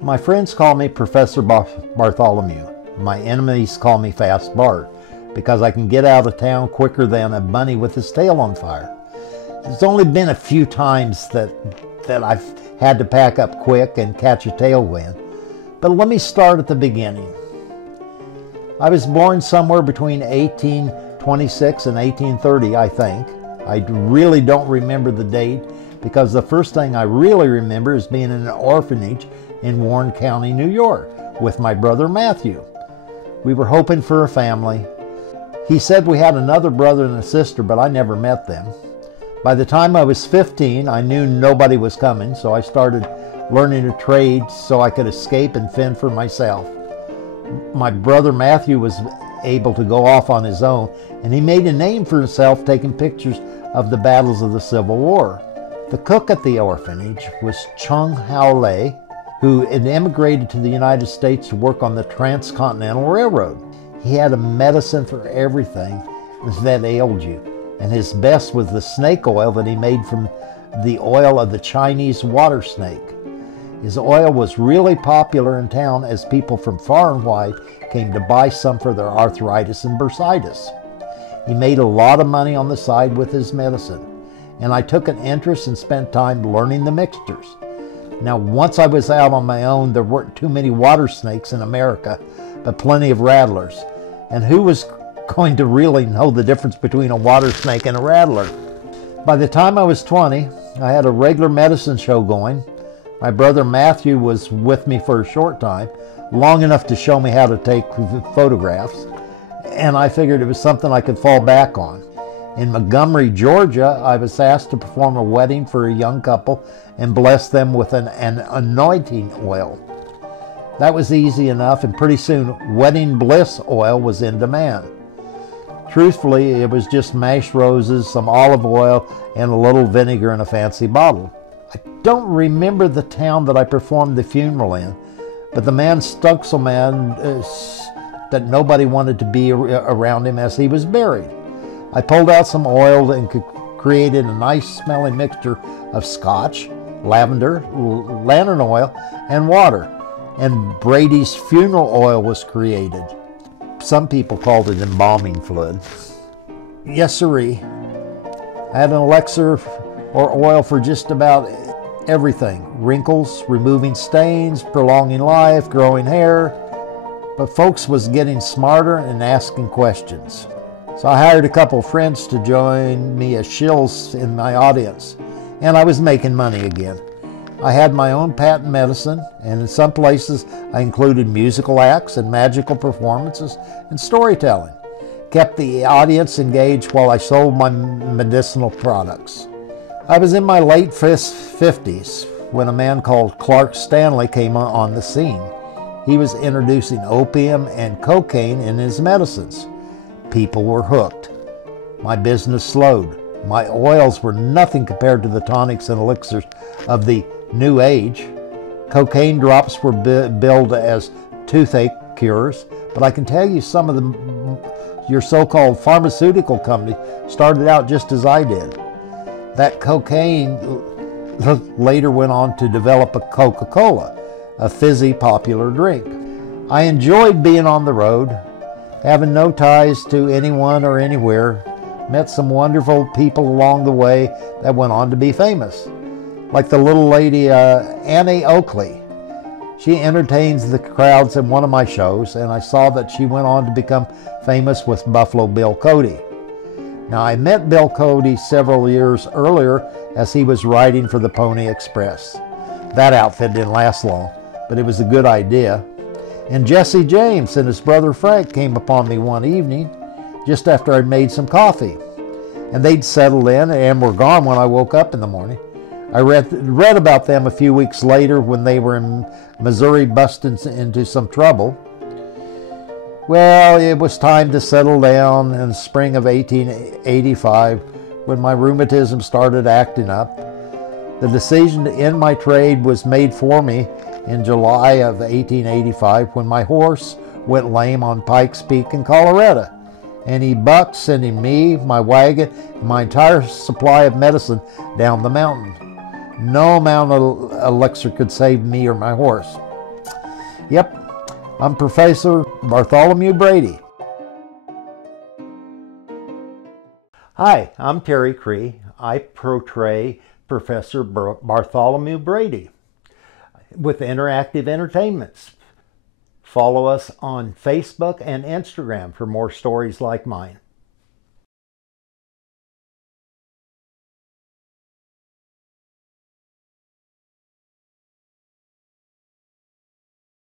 My friends call me Professor Bartholomew. My enemies call me Fast Bart because I can get out of town quicker than a bunny with his tail on fire. There's only been a few times that I've had to pack up quick and catch a tailwind. But let me start at the beginning. I was born somewhere between 1826 and 1830, I think. I really don't remember the date because the first thing I really remember is being in an orphanage in Warren County, New York, with my brother Matthew. We were hoping for a family. He said we had another brother and a sister, but I never met them. By the time I was 15, I knew nobody was coming, so I started learning a trade so I could escape and fend for myself. My brother Matthew was able to go off on his own, and he made a name for himself taking pictures of the battles of the Civil War. The cook at the orphanage was Chung Hao Lei, who had immigrated to the United States to work on the Transcontinental Railroad. He had a medicine for everything that ailed you, and his best was the snake oil that he made from the oil of the Chinese water snake. His oil was really popular in town as people from far and wide came to buy some for their arthritis and bursitis. He made a lot of money on the side with his medicine, and I took an interest and spent time learning the mixtures. Now, once I was out on my own, there weren't too many water snakes in America, but plenty of rattlers. And who was going to really know the difference between a water snake and a rattler? By the time I was 20, I had a regular medicine show going. My brother Matthew was with me for a short time, long enough to show me how to take photographs, and I figured it was something I could fall back on. In Montgomery, Georgia, I was asked to perform a wedding for a young couple and bless them with an anointing oil. That was easy enough, and pretty soon wedding bliss oil was in demand. Truthfully, it was just mashed roses, some olive oil, and a little vinegar in a fancy bottle. I don't remember the town that I performed the funeral in, but the man stunk so mad that nobody wanted to be around him as he was buried. I pulled out some oil and created a nice smelling mixture of scotch, lavender, lantern oil, and water. And Brady's funeral oil was created. Some people called it embalming fluid. Yes, sirree. I had an elixir or oil for just about everything. Wrinkles, removing stains, prolonging life, growing hair. But folks was getting smarter and asking questions. So I hired a couple of friends to join me as shills in my audience, and I was making money again. I had my own patent medicine, and in some places I included musical acts and magical performances and storytelling. Kept the audience engaged while I sold my medicinal products. I was in my late 50s when a man called Clark Stanley came on the scene. He was introducing opium and cocaine in his medicines. People were hooked. My business slowed. My oils were nothing compared to the tonics and elixirs of the New Age. Cocaine drops were billed as toothache cures, but I can tell you some of your so-called pharmaceutical companies started out just as I did. That cocaine later went on to develop a Coca-Cola, a fizzy popular drink. I enjoyed being on the road, having no ties to anyone or anywhere. Met some wonderful people along the way that went on to be famous. Like the little lady Annie Oakley. She entertains the crowds in one of my shows, and I saw that she went on to become famous with Buffalo Bill Cody. Now, I met Bill Cody several years earlier as he was writing for the Pony Express. That outfit didn't last long, but it was a good idea. And Jesse James and his brother Frank came upon me one evening just after I'd made some coffee. And they'd settled in and were gone when I woke up in the morning. I read about them a few weeks later when they were in Missouri busting into some trouble. Well, it was time to settle down in the spring of 1885 when my rheumatism started acting up. The decision to end my trade was made for me in July of 1885 when my horse went lame on Pikes Peak in Colorado, and he bucked, sending me, my wagon, and my entire supply of medicine down the mountain. No amount of elixir could save me or my horse. Yep, I'm Professor Bartholomew Brady. Hi, I'm Terry Cree. I portray Professor Bartholomew Brady with Interactive Entertainments. Follow us on Facebook and Instagram for more stories like mine.